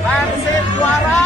Persib juara.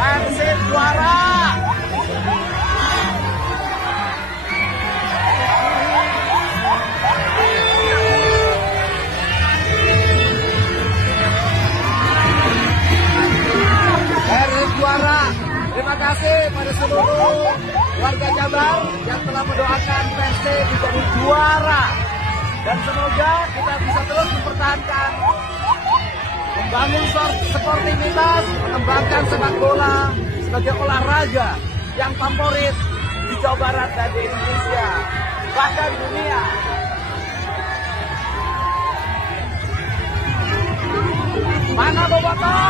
Persib juara. Persib juara. Terima kasih pada seluruh warga Jabar yang telah mendoakan Persib menjadi juara. Dan semoga kita bisa terus mempertahankan, membangun sportivitas, mengembangkan sepak bola sebagai olahraga yang favorit di Jawa Barat dan di Indonesia, bahkan dunia. Mana Bobotoh?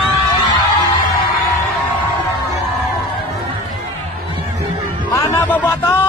Mana Bobotoh?